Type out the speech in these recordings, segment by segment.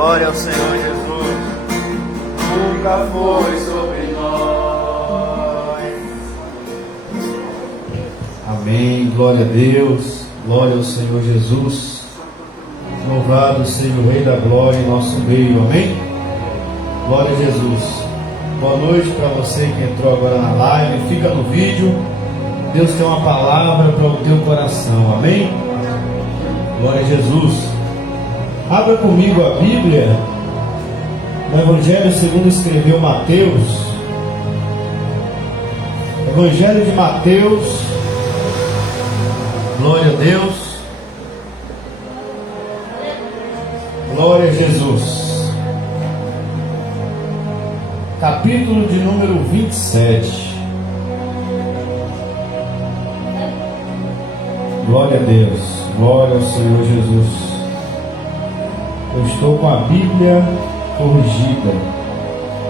Glória ao Senhor Jesus. Nunca foi sobre nós. Amém. Glória a Deus. Glória ao Senhor Jesus. Louvado seja o Rei da Glória em nosso meio. Amém. Glória a Jesus. Boa noite para você que entrou agora na live. Fica no vídeo. Deus tem uma palavra para o teu coração. Amém. Glória a Jesus. Abra comigo a Bíblia no Evangelho segundo escreveu Mateus. Evangelho de Mateus. Glória a Deus. Glória a Jesus. Capítulo de número 27. Glória a Deus. Glória ao Senhor Jesus. Eu estou com a Bíblia corrigida.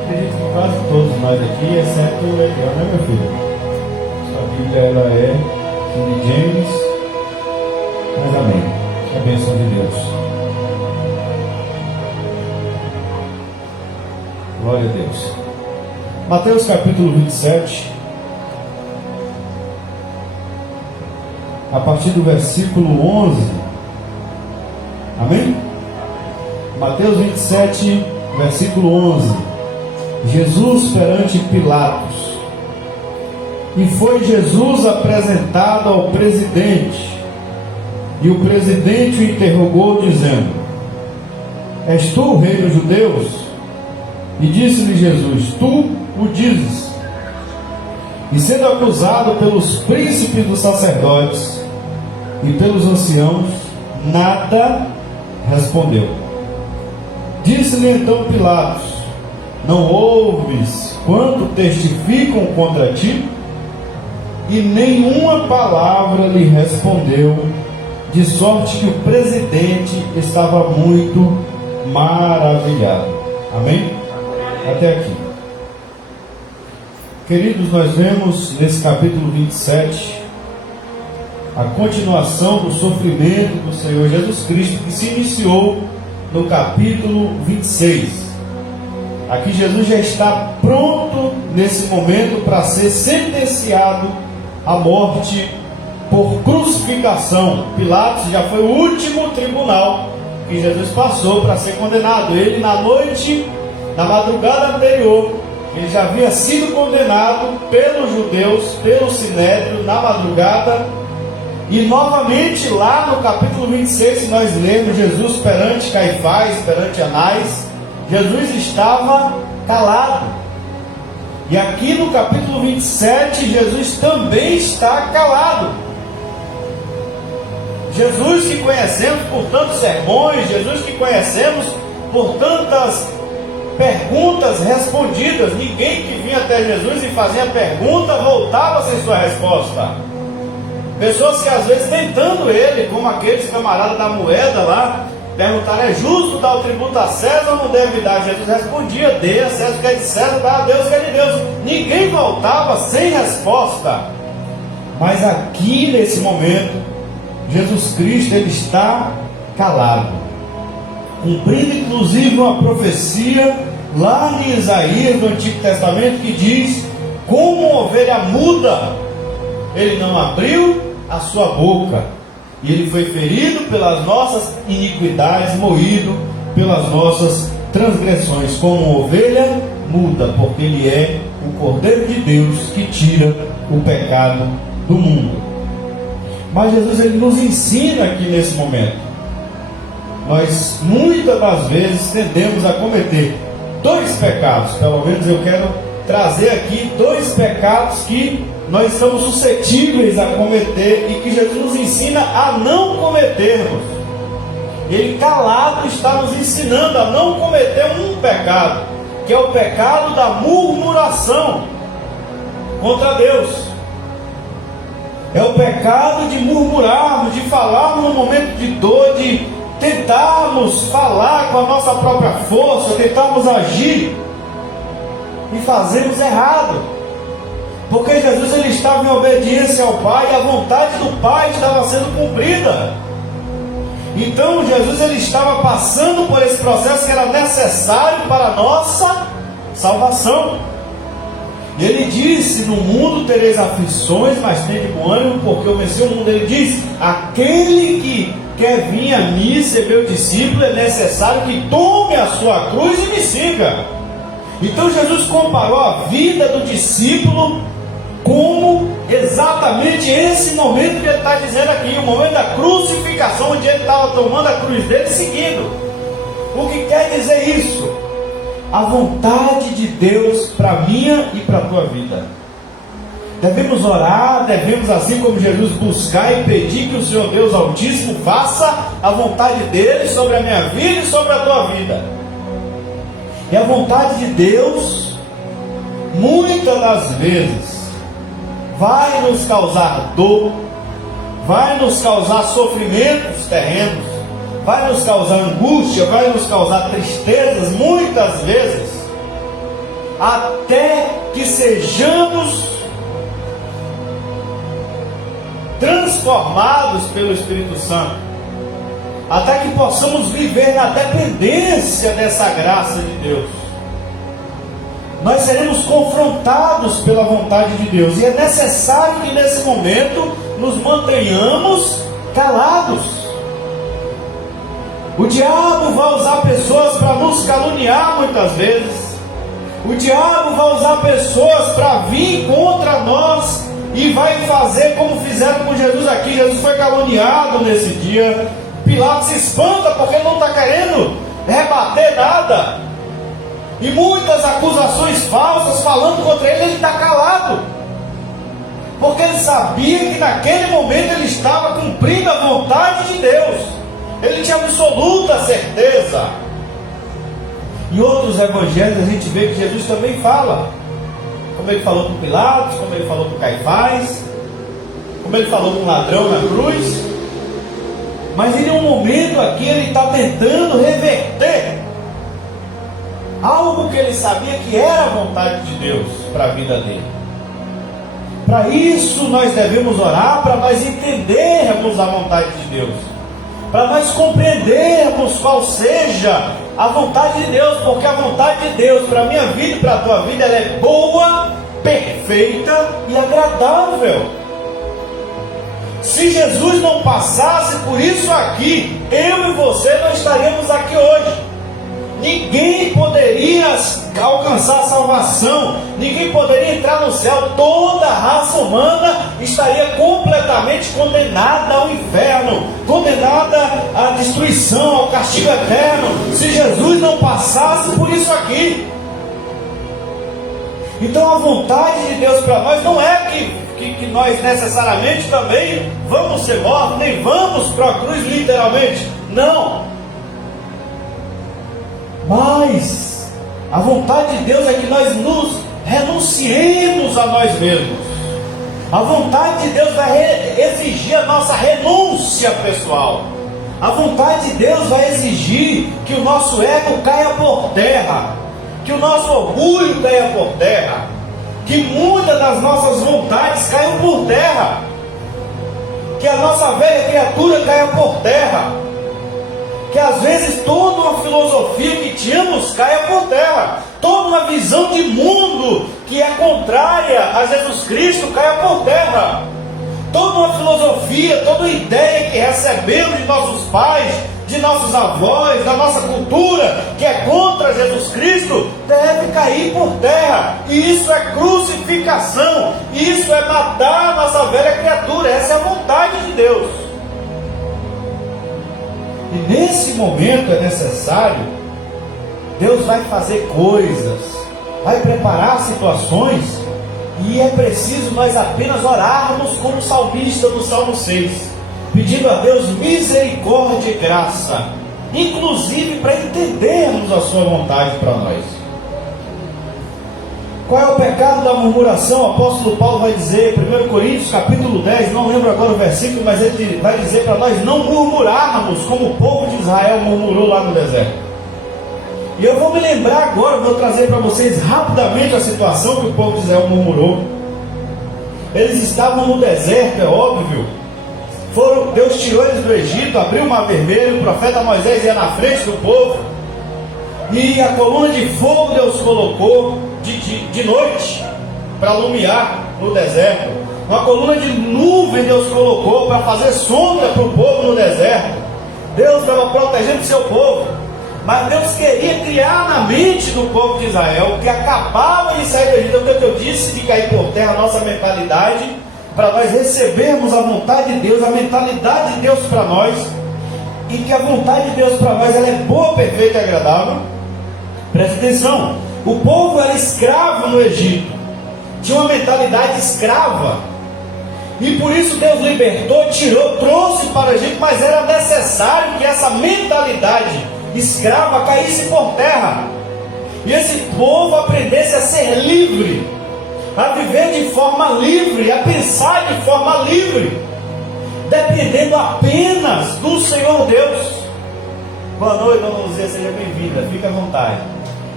Acredito que quase todos nós aqui, exceto o Legal, né, meu filho? A Bíblia ela é King James. Mas amém. A bênção de Deus. Glória a Deus. Mateus capítulo 27. A partir do versículo 11. Amém? Mateus 27, versículo 11. Jesus perante Pilatos. E foi Jesus apresentado ao presidente. E o presidente o interrogou, dizendo: És tu o rei dos judeus? E disse-lhe Jesus: Tu o dizes. E sendo acusado pelos príncipes dos sacerdotes e pelos anciãos, nada respondeu. Disse-lhe então Pilatos: Não ouves quanto testificam contra ti? E nenhuma palavra lhe respondeu, de sorte que o presidente estava muito maravilhado. Amém? Até aqui. Queridos, nós vemos nesse capítulo 27 a continuação do sofrimento do Senhor Jesus Cristo, que se iniciou no capítulo 26. Aqui Jesus já está pronto nesse momento para ser sentenciado à morte por crucificação. Pilatos já foi o último tribunal que Jesus passou para ser condenado. Ele na madrugada anterior, ele já havia sido condenado pelos judeus, pelo Sinédrio, na madrugada. E novamente lá no capítulo 26, se nós lermos Jesus perante Caifás, perante Anás, Jesus estava calado. E aqui no capítulo 27, Jesus também está calado. Jesus que conhecemos por tantos sermões, Jesus que conhecemos por tantas perguntas respondidas. Ninguém que vinha até Jesus e fazia pergunta voltava sem sua resposta. Pessoas que às vezes tentando ele, como aqueles camaradas da moeda lá, perguntaram: é justo dar o tributo a César ou não deve dar? Jesus respondia: dê a César o que é de César, dá a Deus o que é de Deus. Ninguém voltava sem resposta. Mas aqui nesse momento, Jesus Cristo ele está calado, cumprindo inclusive uma profecia lá em Isaías do Antigo Testamento que diz: como uma ovelha muda, ele não abriu a sua boca, e ele foi ferido pelas nossas iniquidades, moído pelas nossas transgressões. Como uma ovelha muda, porque ele é o Cordeiro de Deus que tira o pecado do mundo. Mas Jesus ele nos ensina aqui nesse momento. Nós muitas das vezes tendemos a cometer dois pecados. Pelo menos eu quero trazer aqui dois pecados que nós estamos suscetíveis a cometer e que Jesus nos ensina a não cometermos. Ele calado está nos ensinando a não cometer um pecado, que é o pecado da murmuração contra Deus. É o pecado de murmurarmos, de falarmos no momento de dor, de tentarmos falar com a nossa própria força, tentarmos agir e fazermos errado. Porque Jesus ele estava em obediência ao Pai, e a vontade do Pai estava sendo cumprida. Então Jesus ele estava passando por esse processo que era necessário para a nossa salvação. Ele disse: no mundo tereis aflições, mas tende bom ânimo, porque eu venci o mundo. Ele diz: aquele que quer vir a mim ser meu discípulo, é necessário que tome a sua cruz e me siga. Então Jesus comparou a vida do discípulo como exatamente esse momento que ele está dizendo aqui, o momento da crucificação, onde ele estava tomando a cruz dele e seguindo. O que quer dizer isso? A vontade de Deus para a minha e para a tua vida. Devemos orar, devemos, assim como Jesus, buscar e pedir que o Senhor Deus Altíssimo faça a vontade dele sobre a minha vida e sobre a tua vida. E a vontade de Deus, muitas das vezes, vai nos causar dor, vai nos causar sofrimentos terrenos, vai nos causar angústia, vai nos causar tristezas, muitas vezes, até que sejamos transformados pelo Espírito Santo, até que possamos viver na dependência dessa graça de Deus. Nós seremos confrontados pela vontade de Deus, e é necessário que nesse momento nos mantenhamos calados. O diabo vai usar pessoas para nos caluniar muitas vezes. O diabo vai usar pessoas para vir contra nós e vai fazer como fizeram com Jesus aqui. Jesus foi caluniado nesse dia. Pilatos se espanta porque ele não está querendo rebater nada. E muitas acusações falsas falando contra ele, ele está calado. Porque ele sabia que naquele momento ele estava cumprindo a vontade de Deus. Ele tinha absoluta certeza. Em outros evangelhos a gente vê que Jesus também fala. Como ele falou com Pilatos, como ele falou com Caifás, como ele falou com o ladrão na cruz. Mas em um momento aqui ele está tentando reverter algo que ele sabia que era a vontade de Deus para a vida dele. Para isso nós devemos orar, para nós entendermos a vontade de Deus, para nós compreendermos qual seja a vontade de Deus, porque a vontade de Deus para a minha vida e para a tua vida, ela é boa, perfeita e agradável. Se Jesus não passasse por isso aqui, eu e você não estaríamos aqui hoje. Ninguém poderia alcançar a salvação, ninguém poderia entrar no céu. Toda a raça humana estaria completamente condenada ao inferno, condenada à destruição, ao castigo eterno, se Jesus não passasse por isso aqui. Então a vontade de Deus para nós não é que nós necessariamente também vamos ser mortos, nem vamos para a cruz literalmente, não. Mas a vontade de Deus é que nós nos renunciemos a nós mesmos. A vontade de Deus vai exigir a nossa renúncia pessoal. A vontade de Deus vai exigir que o nosso ego caia por terra, que o nosso orgulho caia por terra, que muitas das nossas vontades caiam por terra, que a nossa velha criatura caia por terra, que às vezes toda uma filosofia que tínhamos caia por terra, toda uma visão de mundo que é contrária a Jesus Cristo caia por terra, toda uma filosofia, toda uma ideia que recebemos de nossos pais, de nossos avós, da nossa cultura, que é contra Jesus Cristo, deve cair por terra. E isso é crucificação, isso é matar a nossa velha criatura. Essa é a vontade de Deus. E nesse momento é necessário, Deus vai fazer coisas, vai preparar situações, e é preciso nós apenas orarmos como o salmista do Salmo 6, pedindo a Deus misericórdia e graça, inclusive para entendermos a sua vontade para nós. Qual é o pecado da murmuração? O apóstolo Paulo vai dizer, 1 Coríntios capítulo 10, não lembro agora o versículo, mas ele vai dizer para nós não murmurarmos como o povo de Israel murmurou lá no deserto. E eu vou me lembrar agora, vou trazer para vocês rapidamente a situação que o povo de Israel murmurou. Eles estavam no deserto, é óbvio, Deus tirou eles do Egito, abriu o mar vermelho, o profeta Moisés ia na frente do povo, e a coluna de fogo Deus colocou de noite para alumiar no deserto. Uma coluna de nuvem Deus colocou para fazer sombra para o povo no deserto. Deus estava protegendo o seu povo, mas Deus queria criar na mente do povo de Israel, que acabava de sair do Egito, o que eu disse, de cair por terra a nossa mentalidade, para nós recebermos a vontade de Deus, a mentalidade de Deus para nós, e que a vontade de Deus para nós ela é boa, perfeita e agradável. Preste atenção, o povo era escravo no Egito, tinha uma mentalidade escrava, e por isso Deus libertou, tirou, trouxe para o Egito, mas era necessário que essa mentalidade escrava caísse por terra, e esse povo aprendesse a ser livre, a viver de forma livre, a pensar de forma livre, dependendo apenas do Senhor Deus. Boa noite, dona Luzia, seja bem-vinda, fique à vontade.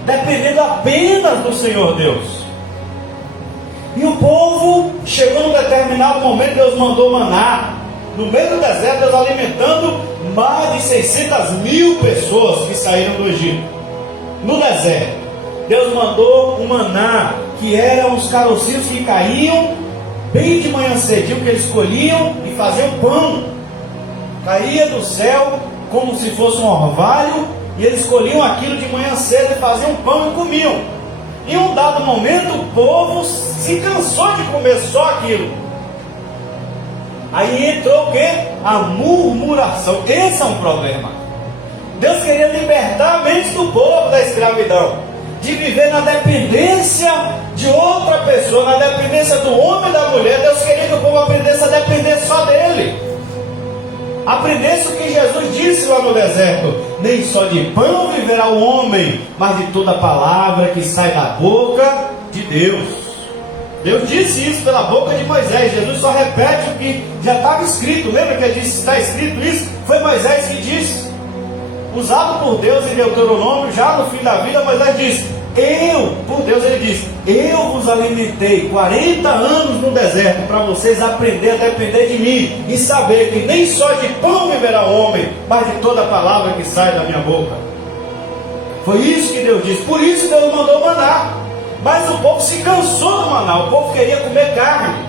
Dependendo apenas do Senhor Deus. E o povo chegou num determinado momento, Deus mandou maná no meio do deserto, Deus alimentando mais de 600.000 pessoas que saíram do Egito. No deserto, Deus mandou um maná, que eram os carocinhos que caíam bem de manhã cedinho, que eles colhiam e faziam pão. Caía do céu como se fosse um orvalho, e eles colhiam aquilo de manhã cedo e faziam pão e comiam. Em um dado momento o povo se cansou de comer só aquilo. Aí entrou o que? A murmuração. Esse é um problema. Deus queria libertar a mente do povo da escravidão, de viver na dependência de outra pessoa, na dependência do homem e da mulher. Deus queria que o povo aprendesse a depender só dele, aprendesse o que Jesus disse lá no deserto: nem só de pão viverá o homem, mas de toda palavra que sai da boca de Deus. Deus disse isso pela boca de Moisés. Jesus só repete o que já estava escrito. Lembra que ele disse: está escrito isso? Foi Moisés que disse, usado por Deus em Deuteronômio, já no fim da vida. Moisés disse: por Deus ele disse, eu vos alimentei 40 anos no deserto, para vocês aprenderem a depender de mim, e saber que nem só de pão viverá o homem, mas de toda palavra que sai da minha boca. Foi isso que Deus disse. Por isso Deus mandou maná. Mas o povo se cansou do maná, o povo queria comer carne,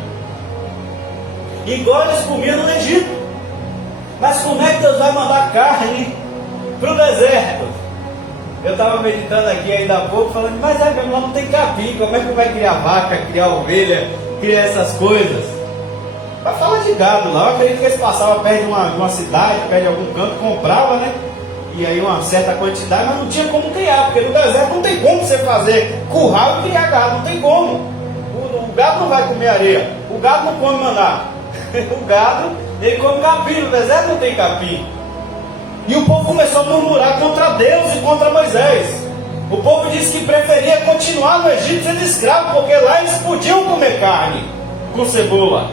igual eles comiam no Egito. Mas como é que Deus vai mandar carne para o deserto? Eu estava meditando aqui ainda há pouco, falando, mas mesmo lá não tem capim, como é que vai criar vaca, criar ovelha, criar essas coisas? Vai falar de gado lá. Eu acredito que eles passavam perto de uma cidade, perto de algum canto, comprava, né? E aí uma certa quantidade, mas não tinha como criar, porque no deserto não tem como você fazer curral e criar gado, não tem como. O gado não vai comer areia, o gado não come maná, o gado ele come capim, no deserto não tem capim. E o povo começou a murmurar contra Deus e contra Moisés. O povo disse que preferia continuar no Egito sendo escravo, porque lá eles podiam comer carne com cebola.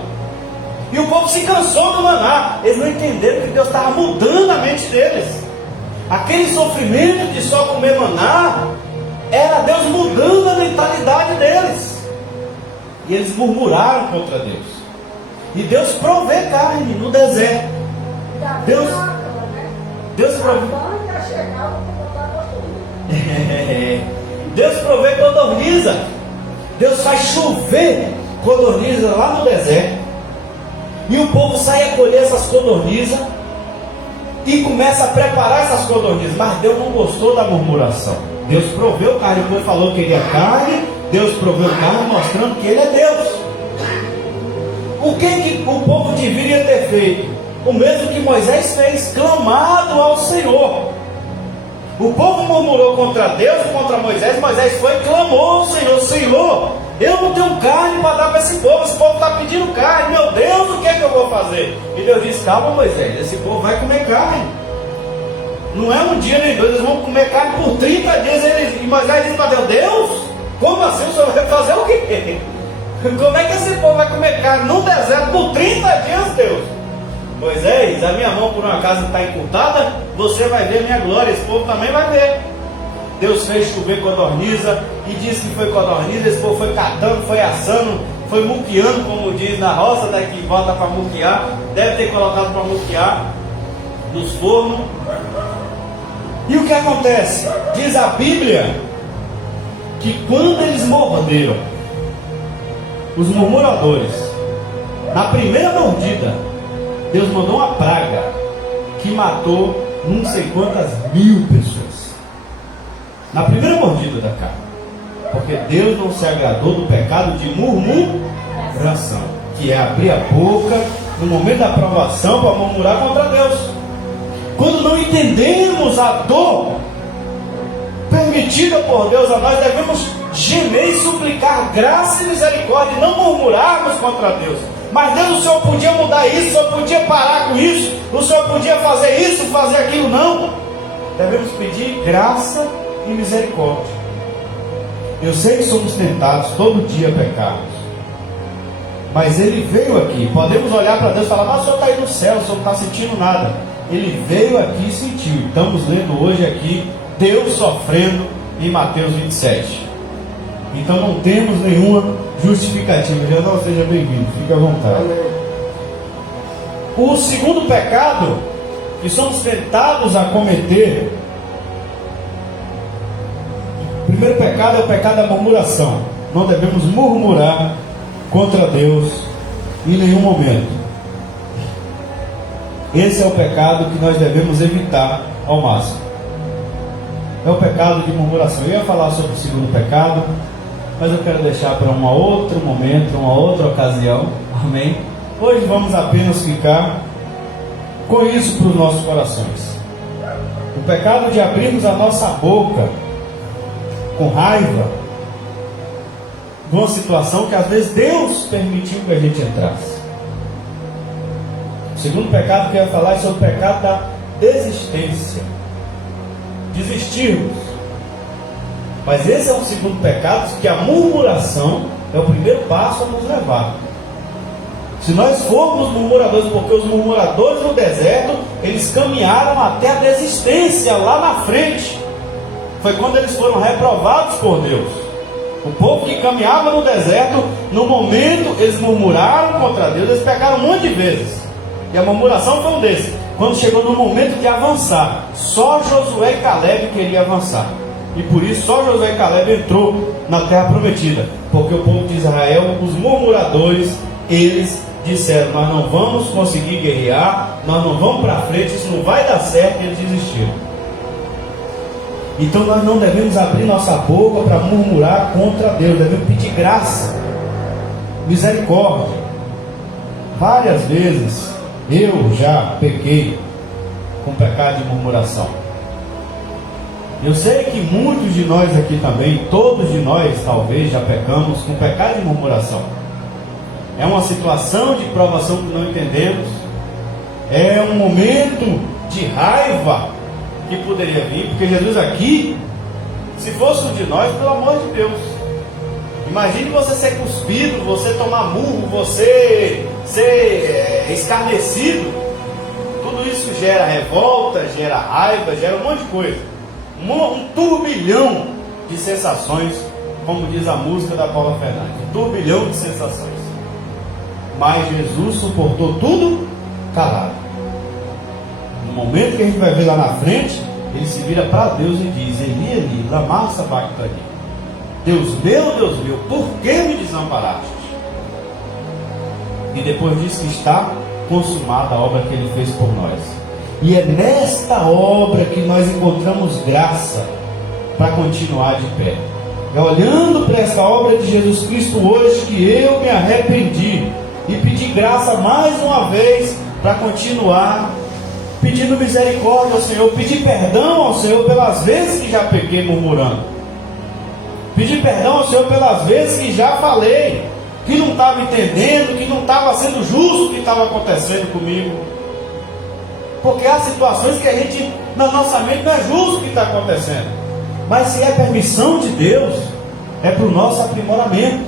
E o povo se cansou do maná. Eles não entenderam que Deus estava mudando a mente deles. Aquele sofrimento de só comer maná era Deus mudando a mentalidade deles. E eles murmuraram contra Deus. E Deus provê carne no deserto. Deus provê. Deus provê codorniza. Deus faz chover codorniza lá no deserto. E o povo sai a colher essas codornizas e começa a preparar essas codornizas. Mas Deus não gostou da murmuração. Deus proveu carne. O povo falou que queria carne. Deus proveu carne, mostrando que Ele é Deus. O que o povo deveria ter feito? O mesmo que Moisés fez, clamado ao Senhor. O povo murmurou contra Deus e contra Moisés. Moisés foi e clamou ao Senhor: Senhor, eu não tenho carne para dar para esse povo está pedindo carne, meu Deus, o que é que eu vou fazer? E Deus disse: calma, Moisés, esse povo vai comer carne. Não é um dia nem dois, eles vão comer carne por 30 dias. E Moisés disse para Deus: Deus, como assim o Senhor vai fazer o quê? Como é que esse povo vai comer carne no deserto por 30 dias, Deus? Moisés, a minha mão por um acaso está encurtada, você vai ver a minha glória, esse povo também vai ver. Deus fez chover codorniza, e disse que foi codorniza, esse povo foi catando, foi assando, foi muqueando, como diz na roça, daqui volta para muquear, deve ter colocado para muquear nos fornos. E o que acontece? Diz a Bíblia que quando eles morderam, os murmuradores, na primeira mordida, Deus mandou uma praga que matou não sei quantas mil pessoas. Na primeira mordida da carne. Porque Deus não se agradou do pecado de murmuração, que é abrir a boca no momento da aprovação para murmurar contra Deus. Quando não entendemos a dor permitida por Deus a nós, devemos gemer e suplicar graça e misericórdia, e não murmurarmos contra Deus. Mas Deus, o Senhor podia mudar isso, o Senhor podia parar com isso, o Senhor podia fazer isso, fazer aquilo. Não. Devemos pedir graça e misericórdia. Eu sei que somos tentados todo dia a pecarmos, mas Ele veio aqui. Podemos olhar para Deus e falar: mas o Senhor está aí no céu, o Senhor não está sentindo nada. Ele veio aqui e sentiu. Estamos lendo hoje aqui Deus sofrendo em Mateus 27. Então não temos nenhuma justificativa. Jesus, seja bem-vindo, fique à vontade. O segundo pecado que somos tentados a cometer, o primeiro pecado é o pecado da murmuração. Não devemos murmurar contra Deus em nenhum momento. Esse é o pecado que nós devemos evitar ao máximo. É o pecado de murmuração. Eu ia falar sobre o segundo pecado, mas eu quero deixar para um outro momento, uma outra ocasião. Amém? Hoje vamos apenas ficar com isso para os nossos corações. O pecado de abrirmos a nossa boca com raiva de uma situação que às vezes Deus permitiu que a gente entrasse. O segundo pecado que eu ia falar é sobre o pecado da desistência. Desistirmos. Mas esse é um segundo pecado, que a murmuração é o primeiro passo a nos levar. Se nós formos murmuradores, porque os murmuradores no deserto, eles caminharam até a desistência lá na frente. Foi quando eles foram reprovados por Deus. O povo que caminhava no deserto, no momento eles murmuraram contra Deus, eles pecaram um monte de vezes. E a murmuração foi um desses. Quando chegou no momento de avançar, só Josué e Caleb queriam avançar. E por isso só Josué e Caleb entrou na terra prometida. Porque o povo de Israel, os murmuradores, eles disseram: nós não vamos conseguir guerrear, nós não vamos para frente, isso não vai dar certo, e eles desistiram. Então nós não devemos abrir nossa boca para murmurar contra Deus. Devemos pedir graça, misericórdia. Várias vezes eu já pequei com pecado de murmuração. Eu sei que muitos de nós aqui também, todos de nós talvez já pecamos com pecado de murmuração. É uma situação de provação que não entendemos. É um momento de raiva que poderia vir, porque Jesus aqui, se fosse um de nós, pelo amor de Deus, imagine você ser cuspido, você tomar murro, você ser escarnecido. Tudo isso gera revolta, gera raiva, gera um monte de coisa. Um turbilhão de sensações, como diz a música da Paula Fernandes. Um turbilhão de sensações. Mas Jesus suportou tudo calado. No momento que a gente vai ver lá na frente, ele se vira para Deus e diz: Eli, Eli, lama sabachthani. Deus meu, por que me desamparaste? E depois diz que está consumada a obra que ele fez por nós. E é nesta obra que nós encontramos graça para continuar de pé. É olhando para essa obra de Jesus Cristo hoje que eu me arrependi e pedi graça mais uma vez para continuar pedindo misericórdia ao Senhor, pedir perdão ao Senhor pelas vezes que já pequei murmurando, pedir perdão ao Senhor pelas vezes que já falei, que não estava entendendo, que não estava sendo justo o que estava acontecendo comigo. Porque há situações que a gente, na nossa mente, não é justo o que está acontecendo. Mas se é permissão de Deus, é para o nosso aprimoramento.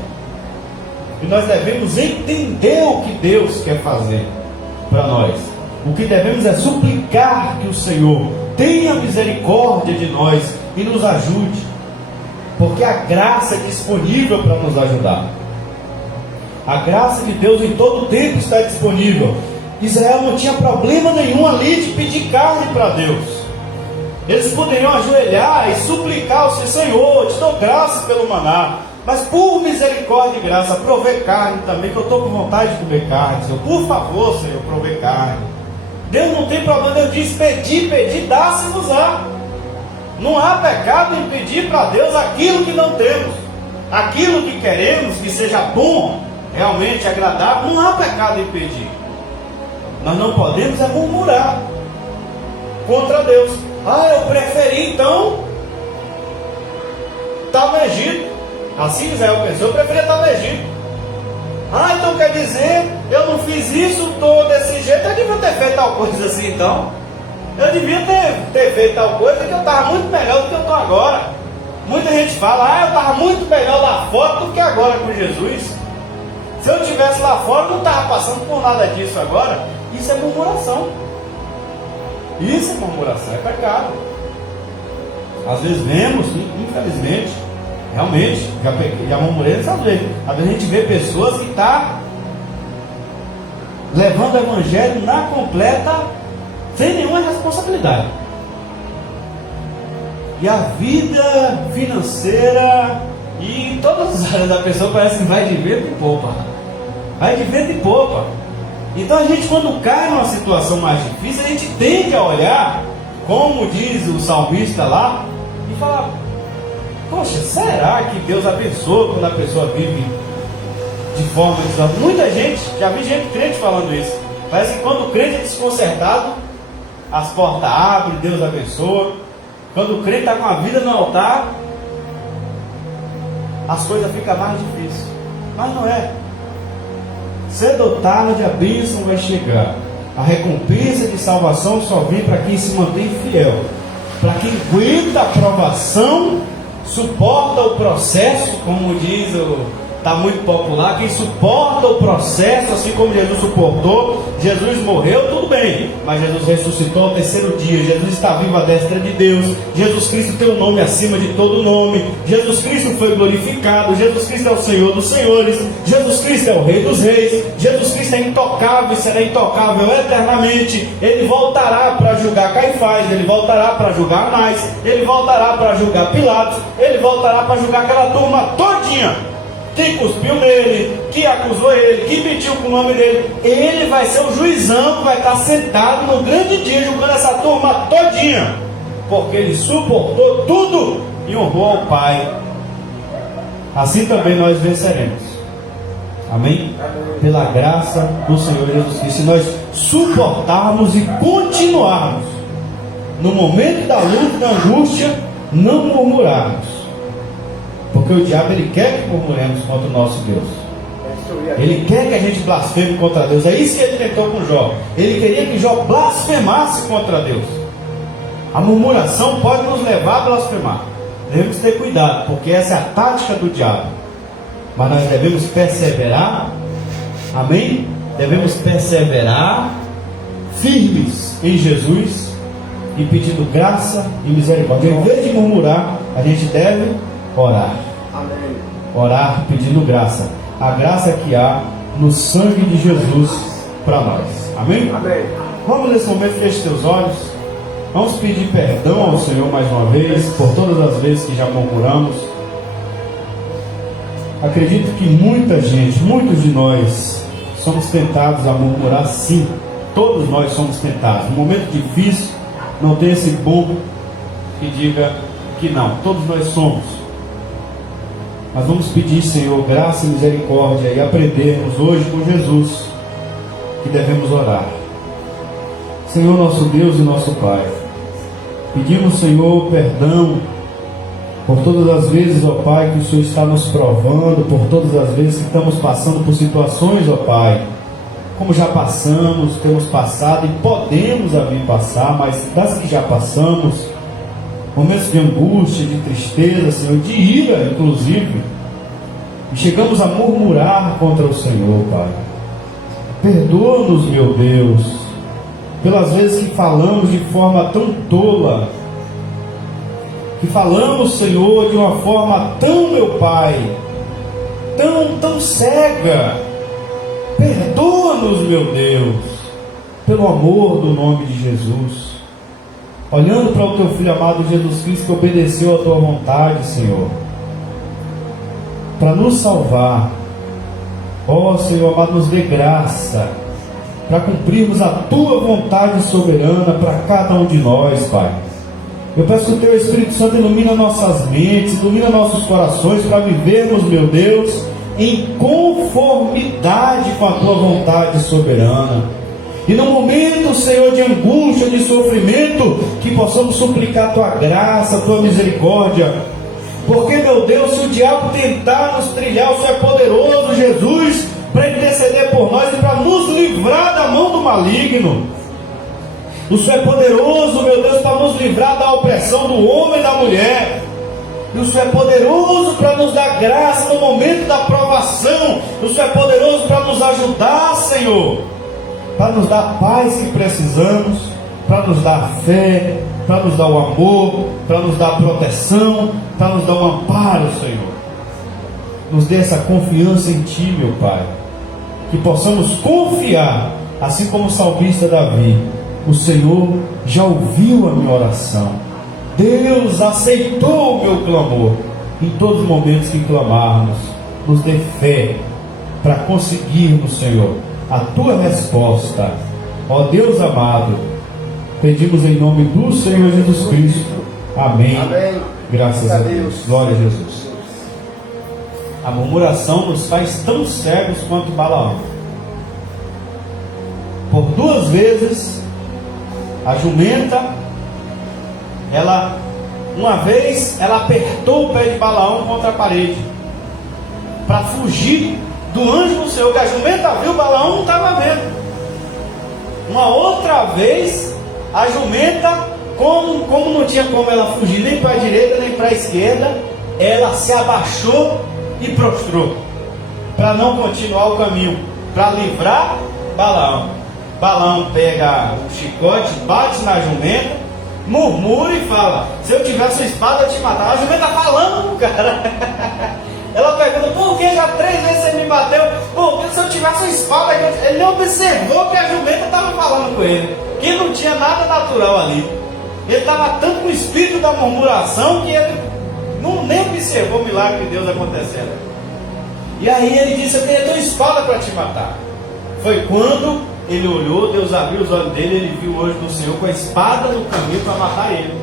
E nós devemos entender o que Deus quer fazer para nós. O que devemos é suplicar que o Senhor tenha misericórdia de nós e nos ajude. Porque a graça é disponível para nos ajudar. A graça de Deus em todo tempo está disponível. Israel não tinha problema nenhum ali de pedir carne para Deus. Eles poderiam ajoelhar e suplicar ao Senhor, te dou graças pelo maná, mas por misericórdia e graça, provê carne também, que eu estou com vontade de comer carne. Senhor, por favor, Senhor, provê carne. Deus não tem problema, Deus diz, pedir, dá-se-vos-á. Não há pecado em pedir para Deus aquilo que não temos, aquilo que queremos que seja bom, realmente agradável. Não há pecado em pedir. Nós não podemos é murmurar contra Deus. Eu preferi então estar no Egito. Assim Israel pensou, eu preferia estar no Egito. Então quer dizer, eu não fiz isso, estou desse jeito, eu devia ter feito tal coisa assim então. Eu devia ter feito tal coisa, que eu estava muito melhor do que eu estou agora. Muita gente fala, eu estava muito melhor lá fora do que agora com Jesus. Se eu estivesse lá fora, eu não estava passando por nada disso agora. Isso é murmuração. Isso é murmuração, é pecado. Às vezes vemos, infelizmente, realmente, já murmurei dessa vez. Às vezes a gente vê pessoas que estão levando o evangelho na completa, sem nenhuma responsabilidade. E a vida financeira e todas as áreas da pessoa parece que vai de vento e poupa. Vai de vento e poupa. Então a gente, quando cai numa situação mais difícil, a gente tende a olhar, como diz o salmista lá, e falar, poxa, será que Deus abençoa quando a pessoa vive de forma desafiadora? Muita gente, já vi gente crente falando isso. Parece que quando o crente é desconcertado, as portas abrem, Deus abençoa. Quando o crente está com a vida no altar, as coisas ficam mais difíceis. Mas não é. Cedo ou tarde a bênção vai chegar. A recompensa de salvação só vem para quem se mantém fiel, para quem aguenta a provação, suporta o processo, como diz está muito popular, quem suporta o processo, assim como Jesus suportou. Jesus morreu, tudo bem, mas Jesus ressuscitou ao terceiro dia. Jesus está vivo à destra de Deus. Jesus Cristo tem o nome acima de todo nome. Jesus Cristo foi glorificado. Jesus Cristo é o Senhor dos senhores. Jesus Cristo é o Rei dos reis. Jesus Cristo é intocável e será intocável eternamente. Ele voltará para julgar Caifás, ele voltará para julgar Anás, ele voltará para julgar Pilatos, ele voltará para julgar aquela turma todinha que cuspiu nele, que acusou ele, que pediu com o nome dele. Ele vai ser o juizão que vai estar sentado no grande dia julgando essa turma todinha, porque ele suportou tudo e honrou ao Pai. Assim também nós venceremos. Amém? Pela graça do Senhor Jesus Cristo. Se nós suportarmos e continuarmos no momento da luta, da angústia, não murmurarmos. Porque o diabo, ele quer que murmuremos contra o nosso Deus. Ele quer que a gente blasfeme contra Deus. É isso que ele tentou com Jó. Ele queria que Jó blasfemasse contra Deus. A murmuração pode nos levar a blasfemar. Devemos ter cuidado, porque essa é a tática do diabo. Mas nós devemos perseverar. Amém? Devemos perseverar firmes em Jesus e pedindo graça e misericórdia. Em vez de murmurar, a gente deve orar. Amém. Orar pedindo graça. A graça que há no sangue de Jesus para nós. Amém? Amém. Vamos nesse momento, feche teus olhos. Vamos pedir perdão ao Senhor mais uma vez por todas as vezes que já murmuramos. Acredito que muita gente, muitos de nós somos tentados a murmurar, sim. Todos nós somos tentados. No momento difícil, não tem esse bobo que diga que não. Todos nós somos. Mas vamos pedir, Senhor, graça e misericórdia e aprendermos hoje com Jesus que devemos orar. Senhor, nosso Deus e nosso Pai, pedimos, Senhor, perdão por todas as vezes, ó Pai, que o Senhor está nos provando, por todas as vezes que estamos passando por situações, ó Pai, como já passamos, temos passado e podemos vir passar, mas das que já passamos, momentos de angústia, de tristeza, Senhor, de ira, inclusive, e chegamos a murmurar contra o Senhor, Pai. Perdoa-nos, meu Deus, pelas vezes que falamos de forma tão tola, que falamos, Senhor, de uma forma tão, meu Pai, tão cega, Perdoa-nos, meu Deus, pelo amor do nome de Jesus. Olhando para o teu Filho amado Jesus Cristo, que obedeceu a tua vontade, Senhor, para nos salvar. Ó Senhor amado, nos dê graça para cumprirmos a tua vontade soberana para cada um de nós, Pai. Eu peço que o teu Espírito Santo ilumine nossas mentes, ilumine nossos corações para vivermos, meu Deus, em conformidade com a tua vontade soberana. E no momento, Senhor, de angústia, de sofrimento, que possamos suplicar a tua graça, a tua misericórdia. Porque, meu Deus, se o diabo tentar nos trilhar, o Senhor é poderoso, Jesus, para interceder por nós e para nos livrar da mão do maligno. O Senhor é poderoso, meu Deus, para nos livrar da opressão do homem e da mulher. E o Senhor é poderoso para nos dar graça no momento da provação. O Senhor é poderoso para nos ajudar, Senhor, para nos dar a paz que precisamos, para nos dar a fé, para nos dar o amor, para nos dar a proteção, para nos dar o amparo, Senhor. Nos dê essa confiança em Ti, meu Pai, que possamos confiar, assim como o salmista Davi. O Senhor já ouviu a minha oração, Deus aceitou o meu clamor. Em todos os momentos que clamarmos, nos dê fé para conseguirmos, Senhor, a tua resposta. Ó Deus amado, pedimos em nome do Senhor Jesus Cristo. Amém. Amém. Graças a Deus. Glória a Jesus. A murmuração nos faz tão cegos quanto Balaão. Por 2 vezes a jumenta, uma vez ela apertou o pé de Balaão contra a parede para fugir do anjo do Senhor, que a jumenta viu, Balaão não estava vendo. Uma outra vez a jumenta, como não tinha como ela fugir nem para a direita nem para a esquerda, ela se abaixou e prostrou para não continuar o caminho, para livrar Balaão. Balaão pega o chicote, bate na jumenta, murmura e fala: se eu tivesse uma espada eu te matava. A jumenta está falando, cara. Ela pergunta: por que já 3 vezes você me bateu? Porque se eu tivesse uma espada, ele não observou que a jumenta estava falando com ele, que não tinha nada natural ali. Ele estava tanto com o espírito da murmuração que ele nem observou o milagre de Deus acontecendo. E aí ele disse: eu queria ter uma espada para te matar. Foi quando ele olhou, Deus abriu os olhos dele, ele viu o anjo do Senhor com a espada no caminho para matar ele.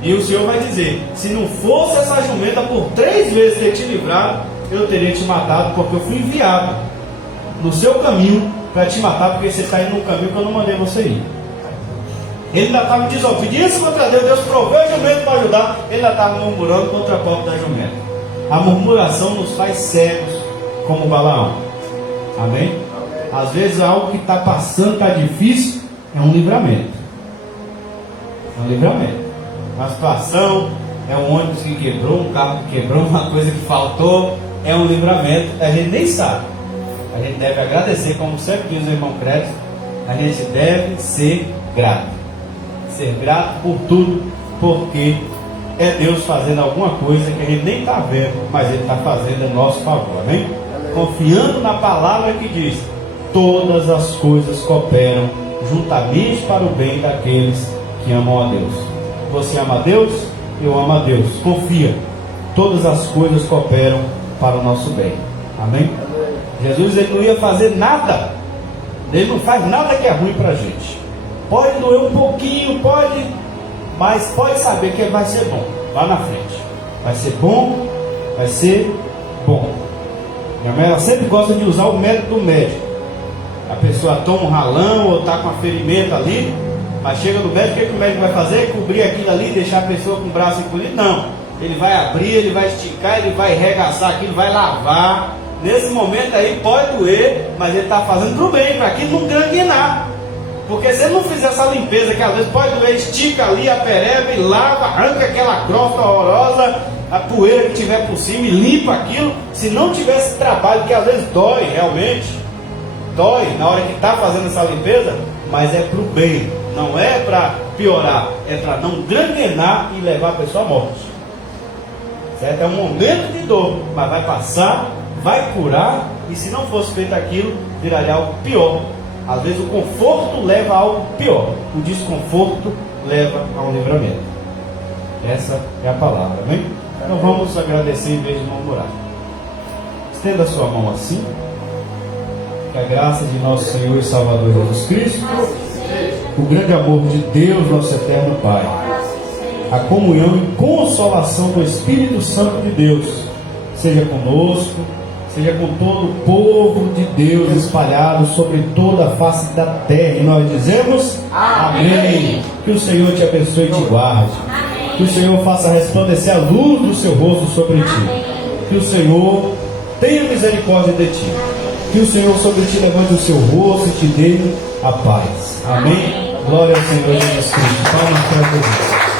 E o Senhor vai dizer: se não fosse essa jumenta por 3 vezes ter te livrado, eu teria te matado, porque eu fui enviado no seu caminho para te matar, porque você está indo no caminho que eu não mandei você ir. Ele ainda estava em desobediência contra Deus. Deus proveu a jumenta para ajudar, ele ainda estava murmurando contra a pobre da jumenta. A murmuração nos faz cegos como Balaão. Amém? Às vezes algo que está passando, está difícil, é um livramento. É um livramento. Uma situação, é um ônibus que quebrou, um carro que quebrou, uma coisa que faltou, é um livramento. A gente nem sabe. A gente deve agradecer, como sempre diz o irmão Crédito, a gente deve ser grato. Ser grato por tudo, porque é Deus fazendo alguma coisa que a gente nem está vendo, mas Ele está fazendo a nosso favor. Amém? Confiando na palavra que diz: todas as coisas cooperam juntamente para o bem daqueles que amam a Deus. Você ama a Deus? Eu amo a Deus. Confia. Todas as coisas cooperam para o nosso bem. Amém? Jesus, ele não ia fazer nada. Ele não faz nada que é ruim para a gente. Pode doer um pouquinho, mas pode saber que vai ser bom. Lá na frente. Vai ser bom, vai ser bom. Minha mãe, ela sempre gosta de usar o método do médico. A pessoa toma um ralão ou está com um ferimento ali, mas chega no médico, o que o médico vai fazer? Cobrir aquilo ali, deixar a pessoa com o braço encolhido? Não. Ele vai abrir, ele vai esticar, ele vai arregaçar aquilo, vai lavar. Nesse momento aí pode doer, mas ele está fazendo para o bem, para aquilo não ganguenar. Porque se ele não fizer essa limpeza, que às vezes pode doer, estica ali a pereba e lava, arranca aquela crosta horrorosa, a poeira que tiver por cima e limpa aquilo. Se não tivesse trabalho, que às vezes dói realmente, dói na hora que está fazendo essa limpeza, mas é para o bem, não é para piorar, é para não ganguenar e levar a pessoa à morte. Certo? É um momento de dor, mas vai passar, vai curar e se não fosse feito aquilo, viraria algo pior. Às vezes o conforto leva a algo pior, o desconforto leva a um livramento. Essa é a palavra, amém? Então vamos agradecer em vez de murmurar. Estenda a sua mão assim. Que a graça de nosso Senhor e Salvador Jesus Cristo, o grande amor de Deus, nosso eterno Pai, a comunhão e consolação do Espírito Santo de Deus, seja conosco, seja com todo o povo de Deus espalhado sobre toda a face da terra. E nós dizemos amém. Que o Senhor te abençoe e te guarde. Que o Senhor faça resplandecer a luz do seu rosto sobre ti. Que o Senhor tenha misericórdia de ti. Que o Senhor sobre ti levante o seu rosto e te dê a paz. Amém. Glória ao Senhor Jesus Cristo. Palmas para Jesus.